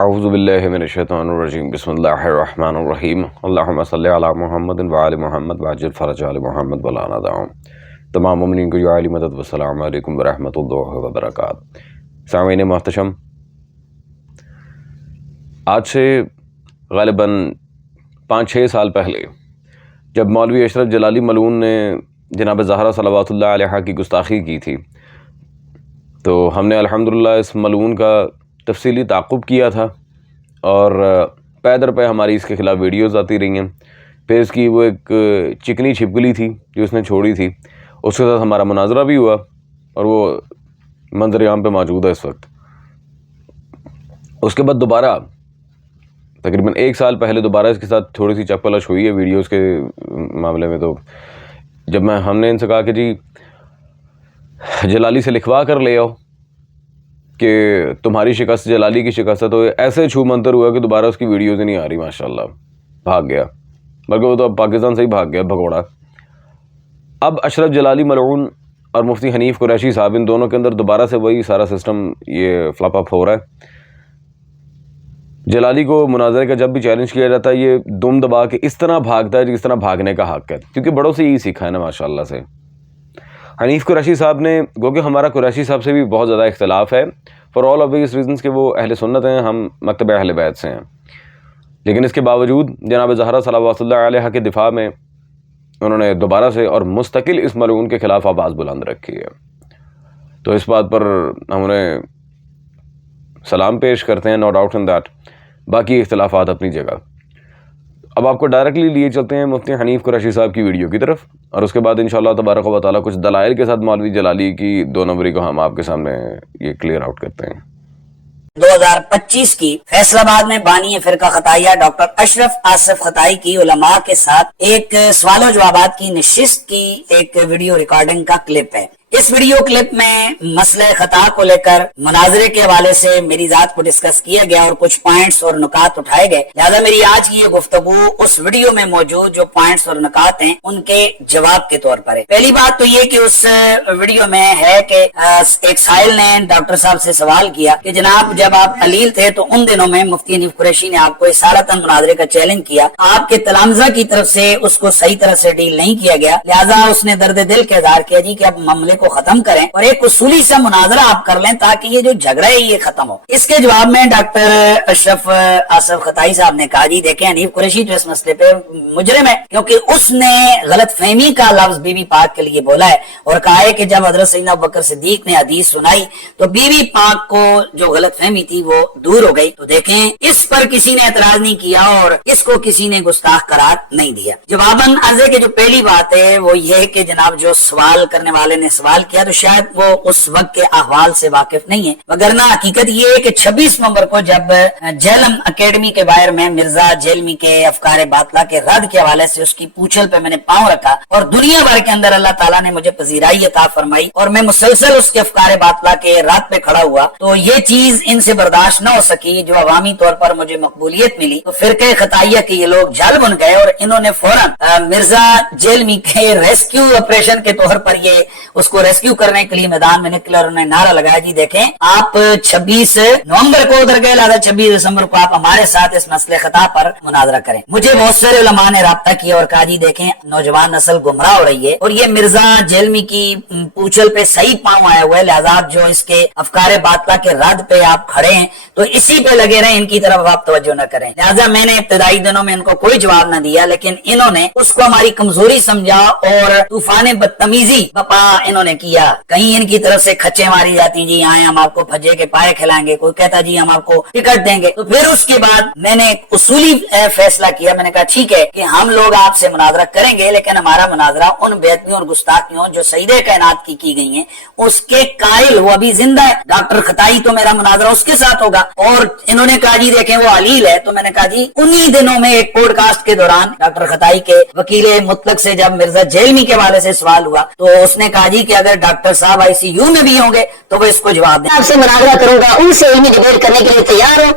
اعوذ باللہ من الشیطان الرجیم بسم اللہ الرحمن الرحیم اللہم صلی علی محمد وعلی محمد وعجل فرج علی محمد ولانا دعوم. تمام مومنین کو جو عالی مدد والسلام علیکم ورحمۃ اللہ وبرکاتہ. سامعین محتشم، آج سے غالباً 5-6 سال پہلے جب مولوی اشرف جلالی ملعون نے جناب زہرا صلوات اللہ علیہا کی گستاخی کی تھی تو ہم نے الحمدللہ اس ملعون کا تفصیلی تعاقب کیا تھا اور پے در پے ہماری اس کے خلاف ویڈیوز آتی رہی ہیں. پھر اس کی وہ ایک چکنی چھپکلی تھی جو اس نے چھوڑی تھی، اس کے ساتھ ہمارا مناظرہ بھی ہوا اور وہ منظر عام پہ موجود ہے اس وقت. اس کے بعد دوبارہ تقریباً 1 سال پہلے دوبارہ اس کے ساتھ تھوڑی سی چپلش ہوئی ہے ویڈیوز کے معاملے میں. تو جب ہم نے ان سے کہا کہ جی جلالی سے لکھوا کر لے آؤ کہ تمہاری شکست جلالی کی شکست ہے، تو ایسے چھو منتر ہوا کہ دوبارہ اس کی ویڈیوز ہی نہیں آ رہی. ماشاءاللہ بھاگ گیا، بلکہ وہ تو اب پاکستان سے ہی بھاگ گیا بھگوڑا. اب اشرف جلالی ملعون اور مفتی حنیف قریشی صاحب، ان دونوں کے اندر دوبارہ سے وہی سارا سسٹم یہ فلپ اپ ہو رہا ہے. جلالی کو مناظرے کا جب بھی چیلنج کیا جاتا ہے یہ دم دبا کے اس طرح بھاگتا ہے جس طرح بھاگنے کا حق ہے، کیونکہ بڑوں سے یہی سیکھا ہے نا ماشاءاللہ سے. حنیف قریشی صاحب نے گو کہ ہمارا قریشی صاحب سے بھی بہت زیادہ اختلاف ہے فار آل obvious ریزنس کہ وہ اہل سنت ہیں، ہم مکتب اہل بیت سے ہیں، لیکن اس کے باوجود جناب زہرا صلوات اللہ علیہا کے دفاع میں انہوں نے دوبارہ سے اور مستقل اس ملعون کے خلاف آواز بلند رکھی ہے. تو اس بات پر ہم انہیں سلام پیش کرتے ہیں، نو ڈاؤٹ ان دیٹ. باقی اختلافات اپنی جگہ. اب آپ کو ڈائریکٹلی لیے چلتے ہیں مفتی حنیف قریشی صاحب کی ویڈیو کی طرف، اور اس کے بعد انشاءاللہ تبارک و تعالیٰ کچھ دلائل کے ساتھ مولوی جلالی کی 2 نمبری کو ہم آپ کے سامنے یہ کلیئر آؤٹ کرتے ہیں. 2025 کی فیصل آباد میں بانی فرقہ خطائیہ ڈاکٹر اشرف آصف خطائی کی علماء کے ساتھ ایک سوال و جوابات کی نشست کی ایک ویڈیو ریکارڈنگ کا کلپ ہے. اس ویڈیو کلپ میں مسئلہ خطا کو لے کر مناظرے کے حوالے سے میری ذات کو ڈسکس کیا گیا اور کچھ پوائنٹس اور نکات اٹھائے گئے. لہذا میری آج کی یہ گفتگو اس ویڈیو میں موجود جو پوائنٹس اور نکات ہیں ان کے جواب کے طور پر ہے. پہلی بات تو یہ کہ اس ویڈیو میں ہے کہ ایک سائل نے ڈاکٹر صاحب سے سوال کیا کہ جناب جب آپ علیل تھے تو ان دنوں میں مفتی حنیف قریشی نے آپ کو اصالتاً مناظرے کا چیلنج کیا، آپ کے تلامذہ کی طرف سے اس کو صحیح طرح سے ڈیل نہیں کیا گیا، لہذا اس نے درد دل کا اظہار کیا جی کہ اب معاملے کو ختم کریں اور ایک اصولی سا مناظرہ آپ کر لیں تاکہ یہ جو جھگڑا ہے یہ ختم ہو. اس کے جواب میں ڈاکٹر اشرف آصف خطائی صاحب نے کہا جی دیکھیں حنیف قریشی جو اس مسئلے پہ مجرم ہے کیونکہ اس نے غلط فہمی کا لفظ بی بی پاک کے لیے بولا ہے اور کہا ہے کہ جب حضرت سیدنا ابوبکر صدیق نے حدیث سنائی تو بی بی پاک کو جو غلط فہمی تھی وہ دور ہو گئی. تو دیکھیں اس پر کسی نے اعتراض نہیں کیا اور اس کو کسی نے گستاخ قرار نہیں دیا. جواباً عرض ہے کہ جو پہلی بات ہے وہ یہ ہے کہ جناب جو سوال کرنے والے نے سوال کیا تو شاید وہ اس وقت کے احوال سے واقف نہیں ہے، وگرنہ حقیقت یہ ہے کہ 26 نومبر کو جب جیلم اکیڈمی کے باہر میں مرزا جیلمی کے افکار باطلہ کے رد کے حوالے سے اس کی پوچھل پہ میں نے پاؤں رکھا اور دنیا بھر کے اندر اللہ تعالیٰ نے مجھے پذیرائی عطا فرمائی اور میں مسلسل اس کے افکار باطلہ کے رد پہ کھڑا ہوا تو یہ چیز ان سے برداشت نہ ہو سکی. جو عوامی طور پر مجھے مقبولیت ملی تو فرقہ خطائیہ کے یہ لوگ جھل بن گئے اور انہوں نے فوراً مرزا جیلمی کے ریسکیو آپریشن کے طور پر یہ اس کو ریسکیو کرنے کے لیے میدان میں نکلے اور انہوں نے نعرہ لگایا جی دیکھیں آپ 26 نومبر کو ادھر گئے، لہذا 26 دسمبر کو آپ ہمارے ساتھ اس مسئلے خطا پر مناظرہ کریں. مجھے بہت سارے علماء نے رابطہ کیا اور کہا جی دیکھیں نوجوان نسل گمراہ ہو رہی ہے اور یہ مرزا جیلمی کی پوچھل پہ صحیح پاؤں آیا ہوا ہے، لہذا آپ جو اس کے افکار باطلہ کے رد پہ آپ کھڑے ہیں تو اسی پہ لگے رہیں، ان کی طرف آپ توجہ نہ کریں. لہذا میں نے ابتدائی دنوں میں ان کو کوئی جواب نہ دیا لیکن انہوں نے اس کو ہماری کمزوری سمجھا اور طوفان بدتمیزی بپا انہوں نے کیا. کہیں ان کی طرف سے کھچے ماری جاتی جی آئیں ہم آپ کو بھجے کے پائے کھلائیں گے، کوئی کہتا جی ہم آپ کو ٹکٹ دیں گے. تو پھر اس کے بعد میں نے ایک اصولی فیصلہ کیا، میں نے کہا ٹھیک ہے کہ ہم لوگ آپ سے مناظرہ کریں گے لیکن ہمارا مناظرہ ان بیعتیوں اور گستاخیوں جو سید کائنات کی گئی ہیں اس کے قائل وہ ابھی زندہ ہے. ڈاکٹر خطائی تو میرا مناظرہ اس کے ساتھ ہوگا. اور انہوں نے کہا جی دیکھیں وہ علیل ہے، تو میں نے کہا جی انہی دنوں میں ایک پوڈ کاسٹ کے دوران ڈاکٹر خطائی کے وکیل مطلق سے جب مرزا جیلمی کے حوالے سے سوال ہوا تو اس نے کہا جی کہ اگر ڈاکٹر صاحب ICU میں بھی ہوں گے تو وہ اس کو جواب دیں. آپ سے مناظرہ کروں گا، ان سے علمی ڈبیٹ کرنے کے لیے تیار ہوں.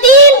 3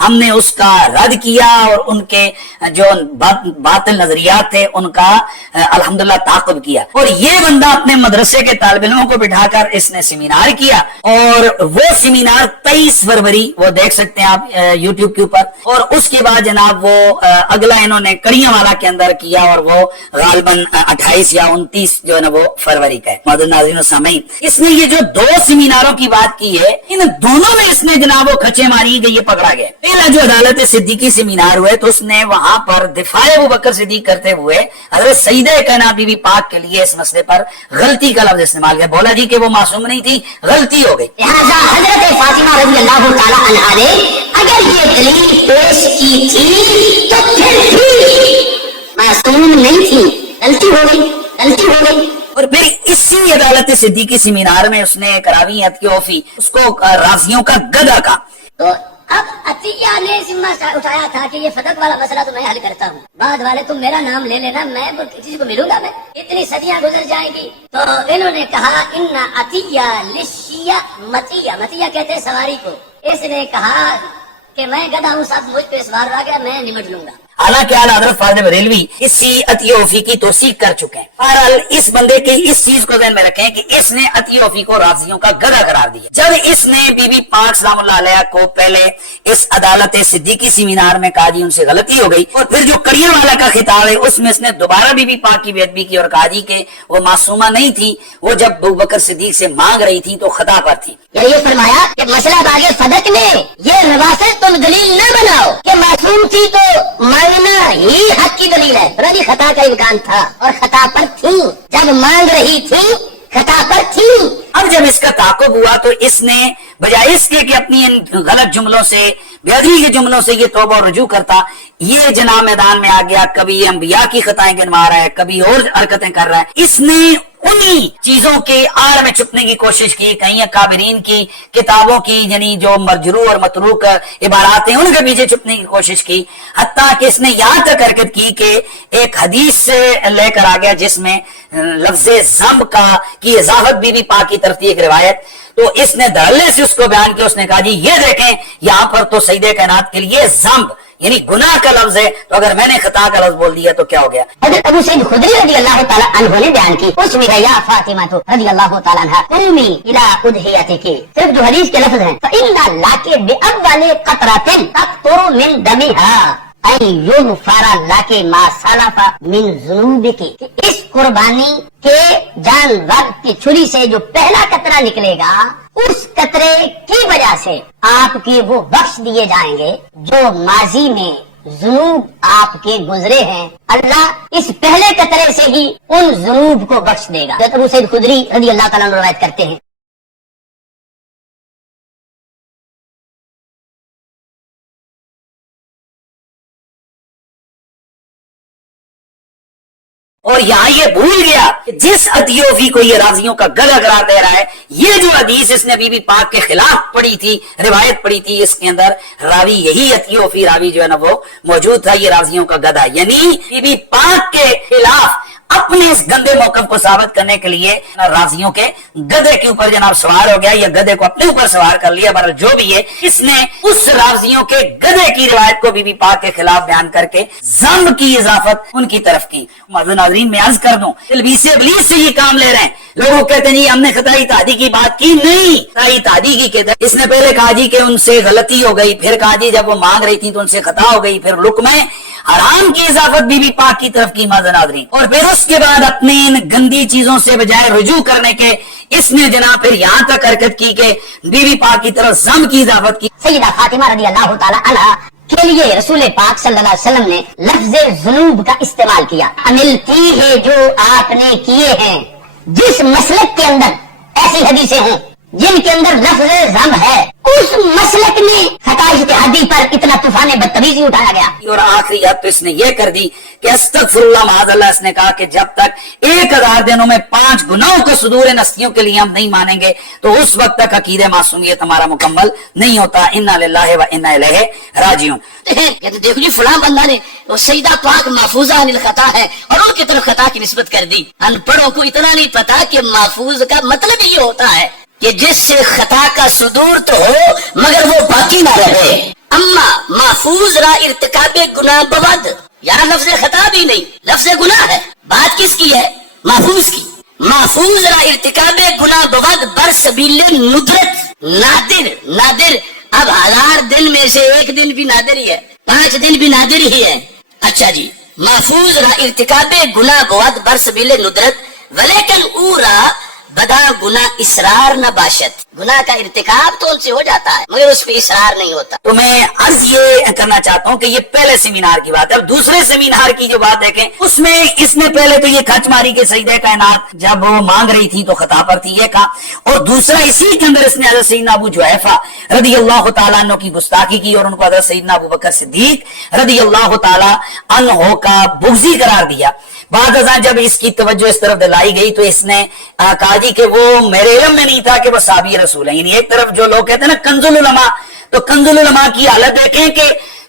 ہم نے اس کا رد کیا اور ان کے جو باطل نظریات تھے ان کا الحمدللہ تعاقب کیا. اور یہ بندہ اپنے مدرسے کے طالب علموں کو بٹھا کر اس نے سیمینار کیا, اور وہ سیمینار 23 فروری وہ دیکھ سکتے ہیں آپ یوٹیوب کے اوپر. اور اس کے بعد جناب وہ اگلا انہوں نے کڑیاں والا کے اندر کیا, اور وہ غالباً 28 یا 29 جو ہے نا وہ فروری کا ہے. معزز ناظرین و سامعین, اس نے یہ جو 2 سیمیناروں کی بات کی ہے, ان دونوں میں اس نے جناب وہ کھچے ماری کہ یہ پکڑا گیا. پہلا جو عدالت صدیقی سیمینار ہوئے تو اس نے وہاں پر دفاع ابوبکر صدیق کرتے ہوئے حضرت سیدہ کائنات بی بی پاک کے لیے اس مسئلے پر غلطی کا لفظ استعمال کیا. بولا جی کہ وہ معصوم نہیں تھی, غلطی ہو گئی. لہذا حضرت فاطمہ رضی اللہ تعالی عنہا نے اگر یہ دلیل پیش کی تھی تو پھر بھی معصوم نہیں تھی, غلطی ہو گئی. اور پھر اسی عدالت صدیقی سیمینار میں اس نے کراوی اتیوفی اس کو رازیوں کا گدھا کہا. تو اب عطیہ نے ذمہ اٹھایا تھا کہ یہ فتق والا مسئلہ تو میں حل کرتا ہوں, بعد والے تم میرا نام لے لینا, میں کسی کو ملوں گا, میں اتنی صدیاں گزر جائیں گی. تو انہوں نے کہا ان عطیہ لشیہ متیہ کہتے ہیں سواری کو. اس نے کہا کہ میں گدھا ہوں, سب مجھ پہ سوار آ گیا, میں نمٹ لوں گا. حالانکہ اعلیٰ حضرت فاضل بریلوی اسی عطیوفی کی توثیق کر چکے ہیں. بہرحال اس بندے کی اس چیز کو ذہن میں رکھیں کہ اس نے عطیوفی کو رازیوں کا گدھا قرار دیا. جب اس نے بی بی پاک سلام اللہ علیہ کو پہلے اس عدالت صدیقی سیمینار میں کہا جی ان سے غلطی ہو گئی, اور پھر جو کڑیاں والا کا خطاب ہے اس میں اس نے دوبارہ بی بی پاک کی بے ادبی کی اور کہا جی کہ وہ معصومہ نہیں تھی, وہ جب ابوبکر صدیق سے مانگ رہی تھی تو خطا پر تھی. یہ فرمایا کہ مسئلہ باغ صدق نے یہ رواسط تم دلیل نہ بناؤ کہ معصوم تھی تو مانگنا ہی حق کی دلیل ہے. رضی خطا کا امکان تھا اور خطا پر تھی, جب مانگ رہی تھی خطا پر تھی. اب جب اس کا تعاقب ہوا تو اس نے بجائے اس کے کہ اپنی ان غلط جملوں سے بے ادبی کے جملوں سے یہ توبہ اور رجوع کرتا, یہ جناب میدان میں آ گیا, کبھی انبیاء کی خطائیں گنوا رہا ہے, کبھی اور حرکتیں کر رہا ہے. اس نے انہی چیزوں کے آڑ میں چھپنے کی کوشش کی, کہیں اکابرین کی کتابوں کی یعنی جو مرجروح اور متروک عبارات ہیں ان کے پیچھے چھپنے کی کوشش کی, حتیٰ کہ اس نے یہاں تک حرکت کی کہ ایک حدیث سے لے کر آ گیا جس میں لفظ ذنب کی اضافت بی بی پاک کی طرف تھی ایک روایت. تو اس نے دھڑلے سے اس کو بیان کیا, اس نے کہا جی یہ دیکھیں یہاں پر تو سیدہ کائنات کے لیے ذنب یعنی گناہ کا لفظ ہے, تو اگر میں نے خطا کا لفظ بول دیا تو کیا ہو گیا. حضرت ابو سعید خدری رضی اللہ تعالی عنہ نے بیان کی, اس میں یا فاطمہ تو رضی اللہ تعالی عنہا قومی الی اضحیتک, صرف جو حدیث کے لفظ ہیں فإن لاک بأول قطرۃ تقطر من دمها ان یغفر لک ما سلف من ذنوبک, اس قربانی کے جانور کی چھری سے جو پہلا قطرہ نکلے گا اس قطرے کی وجہ سے آپ کے وہ بخش دیے جائیں گے جو ماضی میں ذنوب آپ کے گزرے ہیں. اللہ اس پہلے قطرے سے ہی ان ذنوب کو بخش دے گا. حضرت ابو سعید خدری رضی اللہ تعالیٰ عنہ روایت کرتے ہیں. اور یہاں یہ بھول گیا کہ جس عطیوفی کو یہ رازیوں کا گدھا قرار دے رہا ہے, یہ جو حدیث اس نے بی بی پاک کے خلاف پڑھی تھی, روایت پڑھی تھی, اس کے اندر راوی یہی عطیوفی راوی جو ہے نا وہ موجود تھا, یہ رازیوں کا گدھا. یعنی بی بی پاک کے خلاف اپنے اس گندے موقف کو ثابت کرنے کے لیے رازیوں کے گدھے کے اوپر جناب سوار ہو گیا, یا گدھے کو اپنے اوپر سوار کر لیا. بہرحال جو بھی ہے, اس نے اس رازیوں کے گدھے کی روایت کو بی بی پاک کے خلاف بیان کر کے ذنب کی اضافت ان کی طرف کی. معزز ناظرین میں عرض کر دوں, تلبیس ابلیس سے یہ کام لے رہے ہیں. لوگوں کہتے ہیں جی ہم نے خطائی تعدی کی بات کی, نہیں, خطائی تعدی کی کہتے ہیں. اس نے پہلے کہا جی کہ ان سے غلطی ہو گئی, پھر کہا جی جب وہ مانگ رہی تھی تو ان سے خطا ہو گئی, پھر لک میں حرام کی اضافت بی بی پاک کی طرف کی. معزز ناظرین, اور پھر اس کے بعد اپنے ان گندی چیزوں سے بجائے رجوع کرنے کے اس نے جناب پھر یہاں تک حرکت کی کہ بی بی پاک کی طرف ذنب کی اضافت کی. سیدہ فاطمہ رضی اللہ تعالی عنہا کے لیے رسول پاک صلی اللہ علیہ وسلم نے لفظ ذنوب کا استعمال کیا. عملتی ہے جو آپ نے کیے ہیں. جس مسلک کے اندر ایسی حدیثیں ہیں جن کے اندر لفظ ذنب ہے, اس مسلک میں خطا اجتہادی پر اتنا طوفان بدتمیزی اٹھایا گیا. اور آخری حد تو اس نے یہ کر دی کہ استغفر اللہ معاذ اللہ. اس نے کہا کہ جب تک 1000 دنوں میں 5 گناہوں کو صدور نستیوں کے لیے ہم نہیں مانیں گے تو اس وقت تک عقیدہ معصومیت ہمارا مکمل نہیں ہوتا. انا للہ و انا الیہ راجعون. دیکھو جی فلاں بندہ نے وہ سیدہ پاک محفوظہ عن الخطا ہے اور ان کی طرف خطا کی نسبت کر دی. ان پڑھوں کو اتنا نہیں پتا کہ محفوظ کا مطلب یہ ہوتا ہے کہ جس سے خطا کا صدور تو ہو مگر وہ باقی نہ رہے. اما محفوظ را ارتکاب گناہ بود. یہاں لفظ خطا بھی نہیں، لفظ گناہ ہے. بات کس کی ہے؟ محفوظ کی. محفوظ را ارتکاب گناہ بود بر سبیل ندرت. نادر، نادر. اب 1000 دن میں سے ایک دن بھی نادر ہی ہے، 5 دن بھی نادر ہی ہے. اچھا جی، محفوظ را ارتکاب گناہ بود بر سبیل ندرت ولیکن او را بدا گناہ اصرار نہ باشد. گناہ کا ارتکاب تو ان سے ہو جاتا ہے مگر اس پہ اصرار نہیں ہوتا. تو میں عرض یہ کرنا چاہتا ہوں کہ یہ پہلے سیمینار کی بات ہے. اب دوسرے سیمینار کی جو بات دیکھیں اس میں اس نے پہلے تو یہ کھچ ماری کہ سیدہ کائنات جب وہ مانگ رہی تھی تو خطا پر تھی، یہ کہا. اور دوسرا اسی کے اندر اس نے حضرت سیدنا ابو جحیفہ رضی اللہ تعالیٰ عنہ کی گستاخی کی اور ان کو حضرت سیدنا ابو بکر صدیق رضی اللہ تعالیٰ عنہ کا بغضی قرار دیا. بعد ازاں جب اس کی توجہ اس طرف دلائی گئی تو اس نے کہا جی کہ وہ میرے علم میں نہیں تھا کہ وہ صحابی رسول ہیں. یعنی ایک طرف جو لوگ کہتے ہیں نا کنز العلماء، تو کنز العلماء کی حالت دیکھیں کہ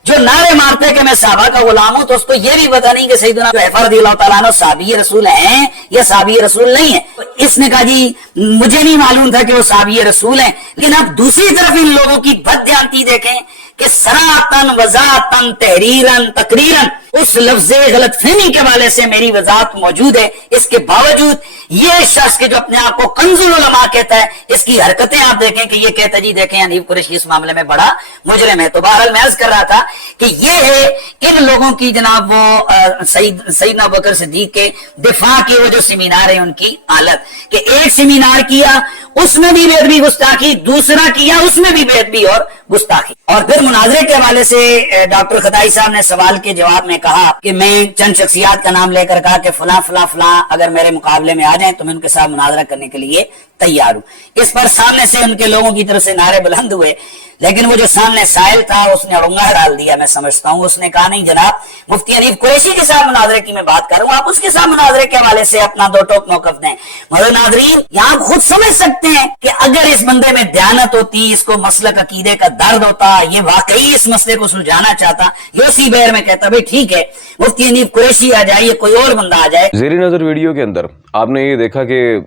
جو نعرے مارتے ہیں کہ میں صحابہ کا غلام ہوں تو اس کو یہ بھی پتہ نہیں کہ سیدنا حذیفہ رضی اللہ تعالیٰ عنہ صحابی رسول ہیں یا صحابی رسول نہیں ہیں. اس نے کہا جی مجھے نہیں معلوم تھا کہ وہ صحابی رسول ہیں. لیکن اب دوسری طرف ان لوگوں کی بددیانتی دیکھیں کہ سراطن وضاطن تحریرن تقریرن اس لفظ غلط فہمی کے حوالے سے میری وضاحت موجود ہے. اس کے باوجود یہ شخص کے جو اپنے آپ کو کنز العلماء کہتا ہے اس کی حرکتیں آپ دیکھیں کہ یہ کہتا ہے جی دیکھیں حنیف قریشی اس معاملے میں بڑا مجرم ہے. تو بہرحال میں عرض کر رہا تھا کہ یہ ہے ان لوگوں کی جناب وہ سیدنا ابوبکر صدیق کے دفاع کی وہ جو سیمینار ہے ان کی حالت کہ ایک سیمینار کیا اس میں بھی بے ادبی گستاخی، دوسرا کیا اس میں بھی بے ادبی اور گستاخی. اور پھر مناظرے کے حوالے سے ڈاکٹر خطائی صاحب نے سوال کے جواب میں کہا کہ میں چند شخصیات کا نام لے کر کہا کہ فلاں فلاں فلاں اگر میرے مقابلے میں آ جائیں تو میں ان کے ساتھ مناظرہ کرنے کے لیے تیار ہوں. اس پر سامنے سے ان کے لوگوں کی طرف سے نعرے بلند ہوئے، لیکن وہ جو سامنے سائل تھا اس نے اڑنگا ڈال دیا. میں سمجھتا ہوں اس نے کہا نہیں جناب مفتی حنیف قریشی کے ساتھ مناظرے کی میں بات کر رہا ہوں، آپ اس کے ساتھ مناظرے کے حوالے سے اپنا دو ٹوک موقف دیں. مگر ناظرین یہاں خود سمجھ سکتے ہیں کہ اگر اس بندے میں دیانت ہوتی، اس کو مسلک عقیدے کا درد ہوتا، یہ واقعی اس مسئلے کو سلجھانا چاہتا، یہ اسی بیر میں کہتا بھائی ٹھیک ہے مفتی حنیف قریشی آ جائے، کوئی اور بندہ آ جائے. زیر نظر ویڈیو کے اندر آپ نے یہ دیکھا کہ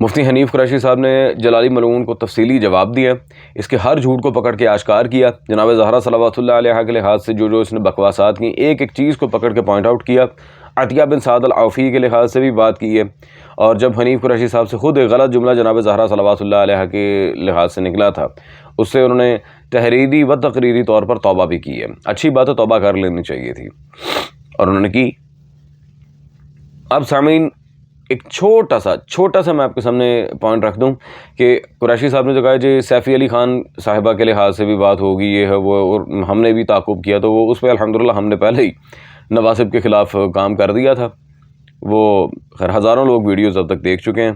مفتی حنیف قریشی صاحب نے جلالی ملعون کو تفصیلی جواب دیا، اس کے ہر جھوٹ کو پکڑ کے آشکار کیا. جناب زہرا صلوات اللہ علیہ کے لحاظ سے جو اس نے بکواسات کی ایک ایک چیز کو پکڑ کے پوائنٹ آؤٹ کیا. عطیہ بن سعد العوفی کے لحاظ سے بھی بات کی ہے. اور جب حنیف قریشی صاحب سے خود ایک غلط جملہ جناب زہرا صلوات اللہ علیہ کے لحاظ سے نکلا تھا، اس سے انہوں نے تحریری و تقریری طور پر توبہ بھی کی ہے. اچھی بات ہے، توبہ کر لینی چاہیے تھی اور انہوں نے کی. اب سامعین ایک چھوٹا سا میں آپ کے سامنے پوائنٹ رکھ دوں کہ قریشی صاحب نے جو کہا جی سیفی علی خان صاحبہ کے لحاظ سے بھی بات ہوگی، یہ ہے وہ، اور ہم نے بھی تعاقب کیا تو وہ اس پہ الحمدللہ ہم نے پہلے ہی نواسب کے خلاف کام کر دیا تھا. وہ خیر ہزاروں لوگ ویڈیوز اب تک دیکھ چکے ہیں.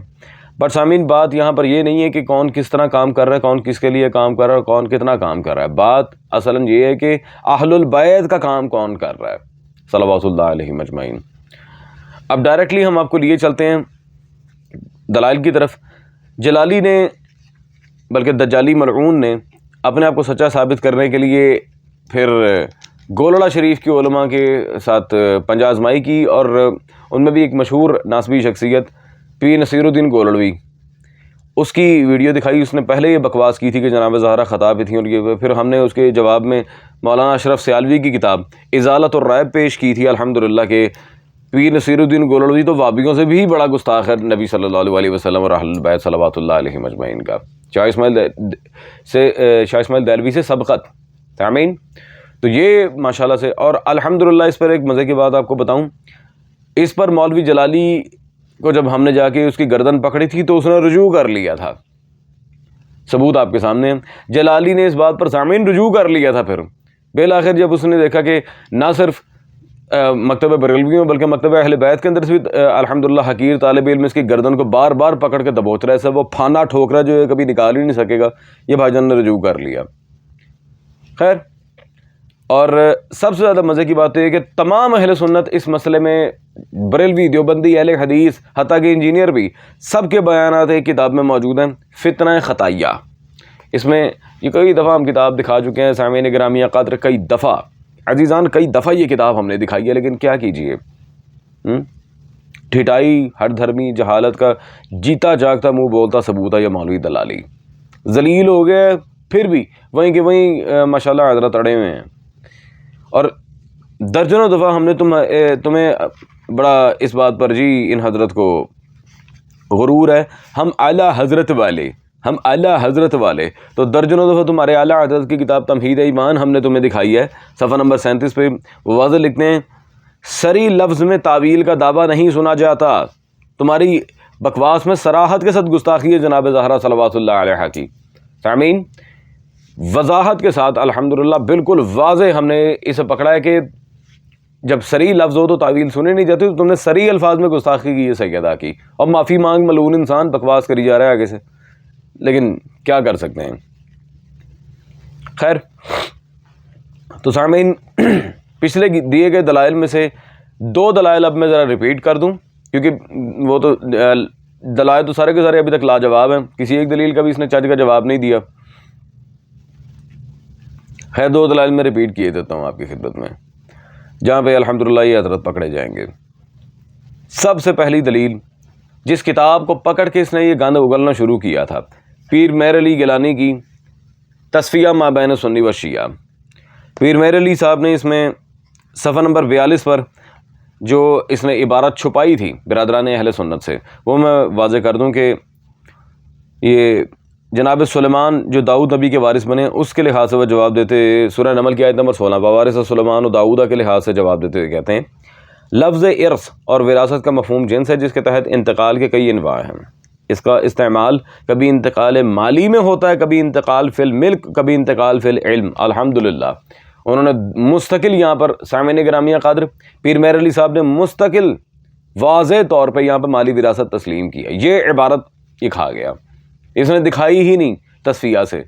بٹ سامعین بات یہاں پر یہ نہیں ہے کہ کون کس طرح کام کر رہا ہے، کون کس کے لیے کام کر رہا ہے، کون کتنا کام کر رہا ہے. بات اصلاً یہ ہے کہ اہل البیت کا کام کون کر رہا ہے صلوات اللہ علیہ مجمعین. اب ڈائریکٹلی ہم آپ کو لیے چلتے ہیں دلائل کی طرف. جلالی نے بلکہ دجالی ملعون نے اپنے آپ کو سچا ثابت کرنے کے لیے پھر گولڑا شریف کی علماء کے ساتھ پنجہ آزمائی کی، اور ان میں بھی ایک مشہور ناسبی شخصیت پیر نصیر الدین گولڑوی، اس کی ویڈیو دکھائی. اس نے پہلے یہ بکواس کی تھی کہ جناب زہرا خطا پہ تھیں، اور یہ پھر ہم نے اس کے جواب میں مولانا اشرف سیالوی کی کتاب ازالت الریب پیش کی تھی الحمدللہ کہ پیر نصیر الدین گولڑوی تو وابیوں سے بھی بڑا گستاخ ہے نبی صلی اللہ علیہ وسلم اور اہل البیت صلوات اللہ علیہ مجمعین کا. شاہ اسماعیل دہلوی سے سبقت تامین. تو یہ ماشاءاللہ سے، اور الحمدللہ اس پر ایک مزے کی بات آپ کو بتاؤں، اس پر مولوی جلالی کو جب ہم نے جا کے اس کی گردن پکڑی تھی تو اس نے رجوع کر لیا تھا. ثبوت آپ کے سامنے ہے. جلالی نے اس بات پر سامعین رجوع کر لیا تھا. پھر بالآخر جب اس نے دیکھا کہ نہ صرف مکتبہ بریلویوں بلکہ مکتبہ اہل بیت کے اندر سے بھی الحمدللہ حقیر طالب علم اس کی گردن کو بار بار پکڑ کے دبوچ رہا ہے، سب وہ پھانا ٹھوک رہا ہے جو یہ کبھی نکال ہی نہیں سکے گا، یہ بھائی جان نے رجوع کر لیا. خیر، اور سب سے زیادہ مزے کی بات یہ ہے کہ تمام اہل سنت اس مسئلے میں، بریلوی، دیوبندی، اہل حدیث، حتیٰ کہ انجینئر بھی، سب کے بیانات ایک کتاب میں موجود ہیں، فتنہ خطائیہ. اس میں یہ کئی دفعہ ہم کتاب دکھا چکے ہیں سامعین گرامی قدر، کئی دفعہ عزیزان، کئی دفعہ یہ کتاب ہم نے دکھائی ہے، لیکن کیا کیجئے، ٹھٹائی، ہر دھرمی، جہالت کا جیتا جاگتا منہ بولتا ثبوت ہے یہ مولوی دلالی. ذلیل ہو گئے پھر بھی وہیں کہ وہیں ماشاءاللہ حضرت اڑے ہوئے ہیں. اور درجنوں دفعہ ہم نے تمہیں بڑا اس بات پر جی ان حضرت کو غرور ہے، ہم اعلیٰ حضرت والے، ہم اعلیٰ حضرت والے. تو درجنوں دفعہ تمہارے اعلیٰ حضرت کی کتاب تمہید ایمان ہم نے تمہیں دکھائی ہے. صفحہ نمبر 37 پہ وہ واضح لکھتے ہیں سری لفظ میں تعویل کا دعویٰ نہیں سنا جاتا. تمہاری بکواس میں صراحت کے ساتھ گستاخی ہے جناب زہرا صلوات اللہ علیہا کی. سامعین، وضاحت کے ساتھ الحمدللہ بالکل واضح ہم نے اسے پکڑا ہے کہ جب صریح لفظ ہو تو تعویل سنے نہیں جاتی. تو تم نے صریح الفاظ میں گستاخی کی، یہ صحیح ادا کی، اور معافی مانگ ملعون انسان بکواس کری جا رہا ہے آگے سے. لیکن کیا کر سکتے ہیں. خیر، تو سامعین پچھلے دیے گئے دلائل میں سے 2 دلائل اب میں ذرا ریپیٹ کر دوں، کیونکہ وہ تو دلائل تو سارے کے سارے ابھی تک لاجواب ہیں. کسی ایک دلیل کا بھی اس نے چج کا جواب نہیں دیا. خیر 2 دلائل میں ریپیٹ کیے دیتا ہوں آپ کی خدمت میں، جہاں پہ الحمدللہ یہ حضرت پکڑے جائیں گے. سب سے پہلی دلیل، جس کتاب کو پکڑ کے اس نے یہ گند اگلنا شروع کیا تھا، پیر مہر علی گیلانی کی تصفیہ ما بین سنی و شیعہ. پیر مہر علی صاحب نے اس میں صفحہ نمبر 42 پر جو اس نے عبارت چھپائی تھی برادران اہل سنت سے، وہ میں واضح کر دوں کہ یہ جناب سلیمان جو داؤد نبی کے وارث بنے اس کے لحاظ سے وہ جواب دیتے، سورہ نمل کی آیت نمبر 16 وارث سلیمان و داؤدہ کے لحاظ سے جواب دیتے ہوئے کہتے ہیں لفظ ارث اور وراثت کا مفہوم جنس ہے جس کے تحت انتقال کے کئی انواع ہیں. اس کا استعمال کبھی انتقال مالی میں ہوتا ہے، کبھی انتقال فی الملک، کبھی انتقال فی العلم. الحمدللہ انہوں نے مستقل یہاں پر سامعین گرامی قادر پیر مہر علی صاحب نے مستقل واضح طور پہ یہاں پہ مالی وراثت تسلیم کی ہے. یہ عبارت یہ کھا گیا، اس نے دکھائی ہی نہیں تصفیہ سے.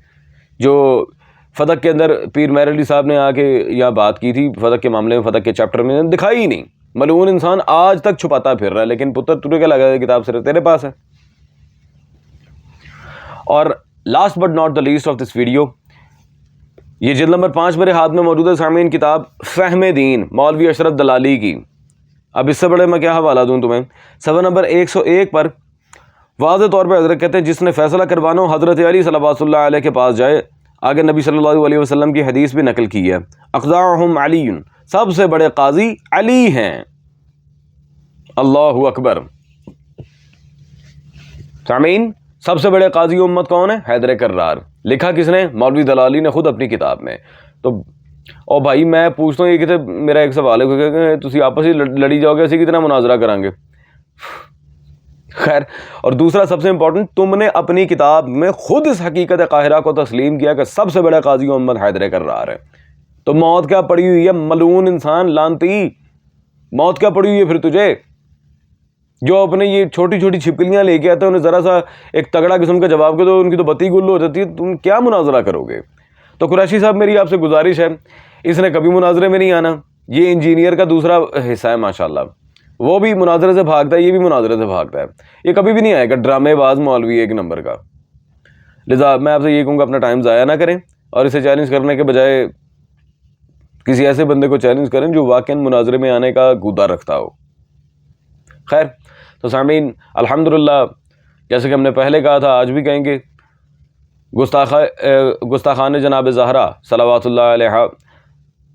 جو فتح کے اندر پیر مہر علی صاحب نے آ کے یہاں بات کی تھی فتح کے معاملے میں، فتح کے چیپٹر میں دکھائی ہی نہیں. ملعون انسان آج تک چھپاتا پھر رہا ہے، لیکن پتر تجھے کیا لگا ہے کتاب سے تیرے پاس ہے. اور last but not the least of this video, یہ جلد نمبر 5 میرے ہاتھ میں موجود ہے سامعین، کتاب فہم دین مولوی اشرف دلالی کی. اب اس سے بڑے میں کیا حوالہ دوں تمہیں. صفحہ نمبر 101 پر واضح طور پہ حضرت کہتے ہیں جس نے فیصلہ کروانا ہو حضرت علی صلوات اللہ علیہ کے پاس جائے. آگے نبی صلی اللہ علیہ وسلم کی حدیث بھی نقل کی ہے، اقضاءہم علی، سب سے بڑے قاضی علی ہیں. اللہ اکبر. سامعین، سب سے بڑے قاضی امت کون ہے؟ حیدر کرار. لکھا کس نے؟ مولوی دلالی نے خود اپنی کتاب میں. تو او بھائی میں پوچھتا ہوں، یہ کہتے میرا ایک سوال ہے کہ تسی آپس ہی لڑی جاؤ گے، اسی کتنا مناظرہ کریں گے. خیر، اور دوسرا سب سے امپورٹنٹ، تم نے اپنی کتاب میں خود اس حقیقت قاہرہ کو تسلیم کیا کہ سب سے بڑے قاضی امت حیدر کرار ہے. تو موت کیا پڑی ہوئی ہے ملعون انسان لانتی؟ موت کیا پڑی ہوئی ہے پھر تجھے؟ جو اپنے یہ چھوٹی چھوٹی چھپکلیاں لے کے آتے ہیں انہیں ذرا سا ایک تگڑا قسم کا جواب کے دو، ان کی تو بتی گل ہو جاتی ہے. تم کیا مناظرہ کرو گے؟ تو قریشی صاحب میری آپ سے گزارش ہے، اس نے کبھی مناظرے میں نہیں آنا. یہ انجینئر کا دوسرا حصہ ہے ماشاءاللہ، وہ بھی مناظرے سے بھاگتا ہے، یہ بھی مناظرے سے بھاگتا ہے. یہ کبھی بھی نہیں آئے گا، ڈرامے باز مولوی ایک نمبر کا. لذا میں آپ سے یہ کہوں گا اپنا ٹائم ضائع نہ کریں، اور اسے چیلنج کرنے کے بجائے کسی ایسے بندے کو چیلنج کریں جو واقعاً مناظرے میں آنے کا گودا رکھتا ہو. خیر، تو سامعین الحمدللہ جیسے کہ ہم نے پہلے کہا تھا آج بھی کہیں گے، گستاخان جناب زہرا صلوات اللہ علیہ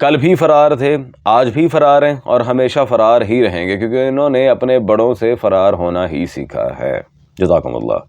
کل بھی فرار تھے، آج بھی فرار ہیں، اور ہمیشہ فرار ہی رہیں گے، کیونکہ انہوں نے اپنے بڑوں سے فرار ہونا ہی سیکھا ہے. جزاکم اللہ.